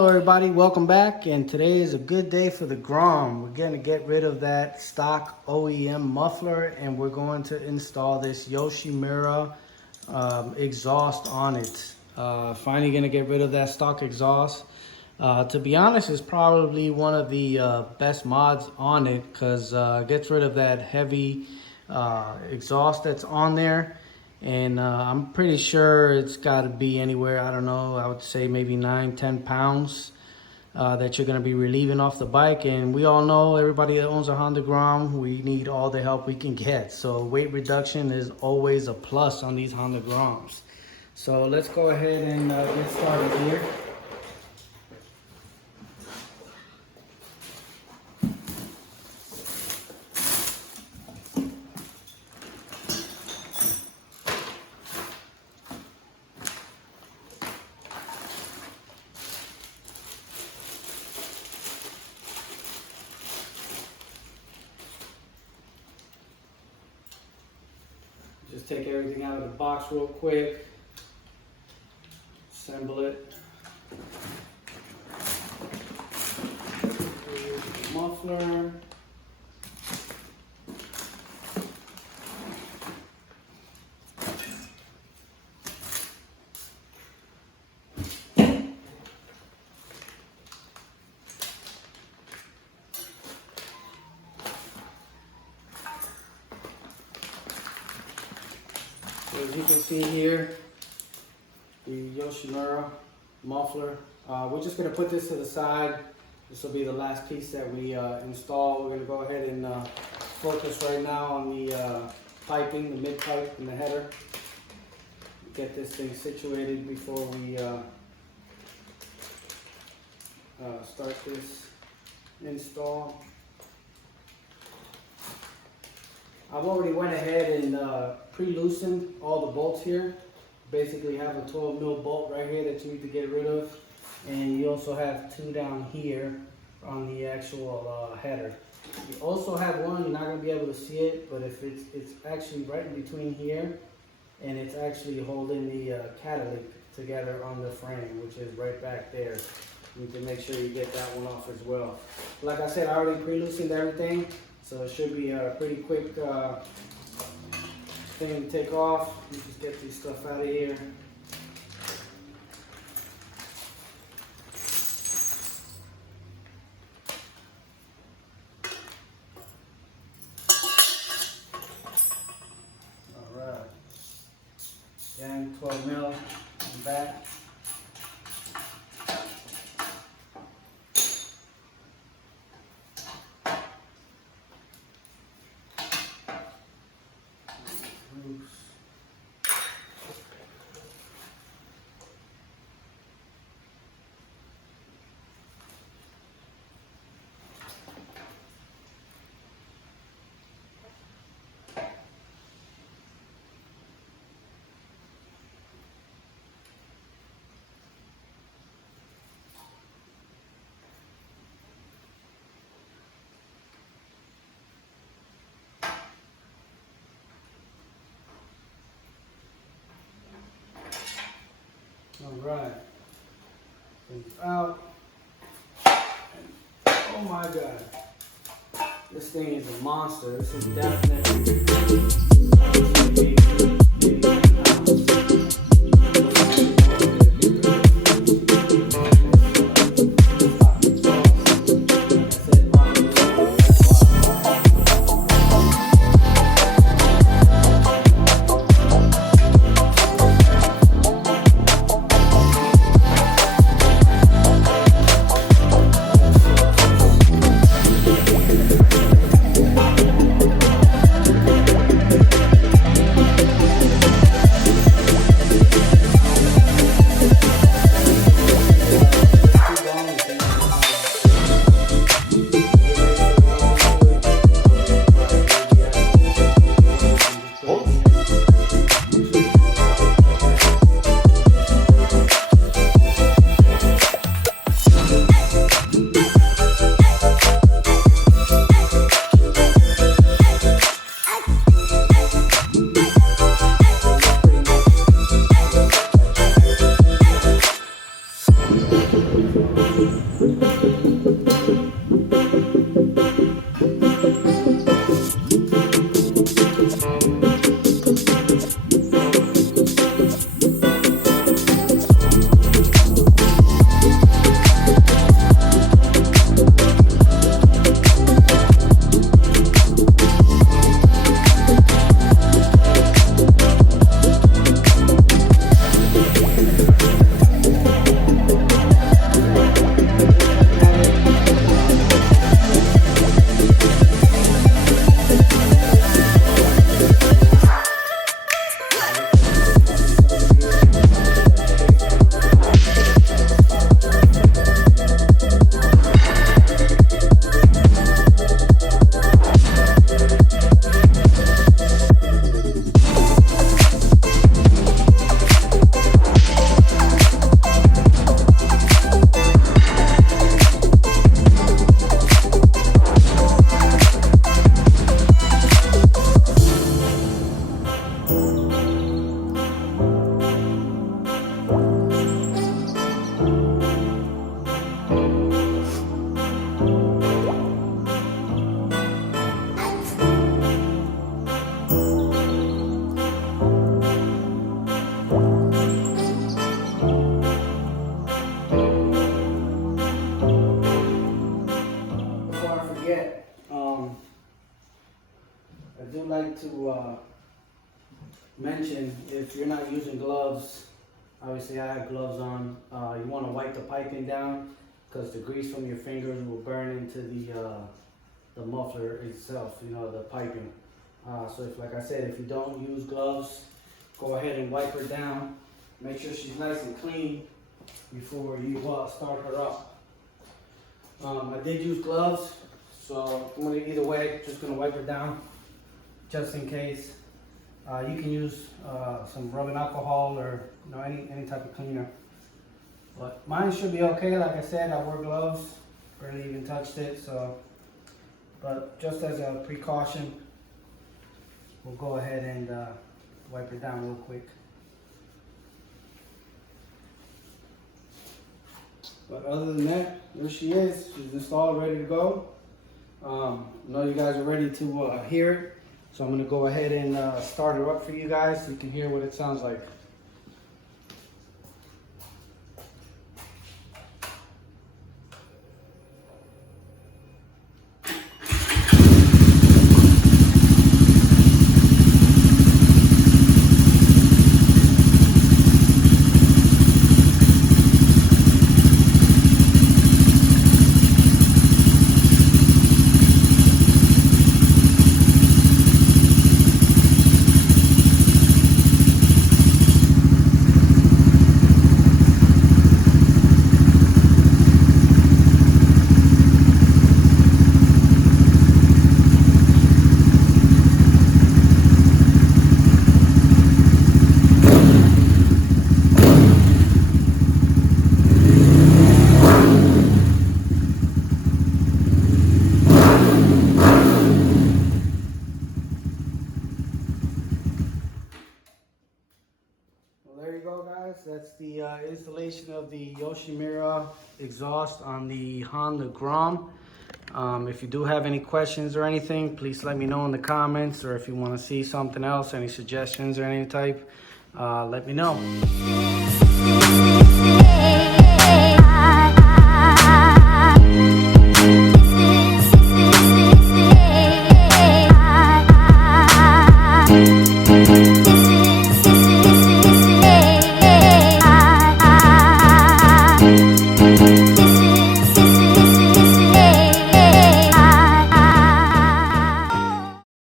Hello everybody, welcome back, and today is a good day for the Grom. We're going to get rid of that stock OEM muffler and we're going to install this Yoshimura exhaust on it. Finally going to get rid of that stock exhaust. To be honest, it's probably one of the best mods on it because it gets rid of that heavy exhaust that's on there. And I'm pretty sure it's got to be anywhere, I don't know, I would say maybe 9-10 pounds that you're going to be relieving off the bike. And we all know, everybody that owns a Honda Grom, we need all the help we can get. So weight reduction is always a plus on these Honda Groms. So let's go ahead and get started here. Just take everything out of the box real quick, assemble it. Here's the muffler. So as you can see here, the Yoshimura muffler. We're just going to put this to the side. This will be the last piece that we install. We're going to go ahead and focus right now on the piping, the mid pipe and the header. Get this thing situated before we start this install. I've already went ahead and pre-loosened all the bolts here. Basically have a 12 mil bolt right here that you need to get rid of. And you also have two down here on the actual header. You also have one, you're not going to be able to see it, but if it's actually right in between here, and it's actually holding the Kaale together on the frame, which is right back there. You need to make sure you get that one off as well. Like I said, I already pre-loosened everything. So it should be a pretty quick thing to take off. You just get this stuff out of here. All right. Again, 12 mil on the back. All right, things out. Oh my God, this thing is a monster. This is definitely I do like to mention, if you're not using gloves, obviously I have gloves on, you want to wipe the piping down because the grease from your fingers will burn into the muffler itself, you know, the piping. So if, like I said, if you don't use gloves, go ahead and wipe her down. Make sure she's nice and clean before you start her up. I did use gloves, so I'm going to, either way, just going to wipe her down just in case. You can use some rubbing alcohol or, you know, any type of cleaner. But mine should be okay. Like I said, I wore gloves, barely even touched it. So, but just as a precaution, we'll go ahead and wipe her down real quick. But other than that, there she is. She's installed, ready to go. I know you guys are ready to hear it. So I'm going to go ahead and start her up for you guys so you can hear what it sounds like. There you go, guys. That's the installation of the Yoshimura exhaust on the Honda Grom. If you do have any questions or anything, please let me know in the comments, or if you want to see something else, any suggestions or any type, let me know.